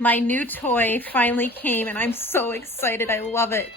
My new toy finally came and I'm so excited. I love it.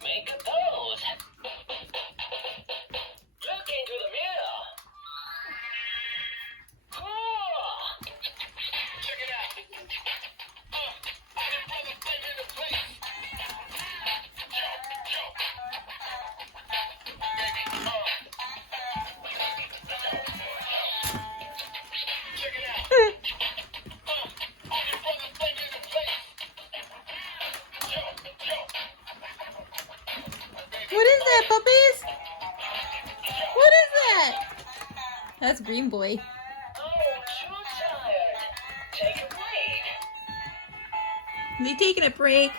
Make a pose. Look into the mirror. Cool. Check it out. What is that, puppies? What is that? That's Green Boy. Oh, too tired. Take a break. Is he taking a break?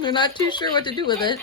They're not too sure what to do with it.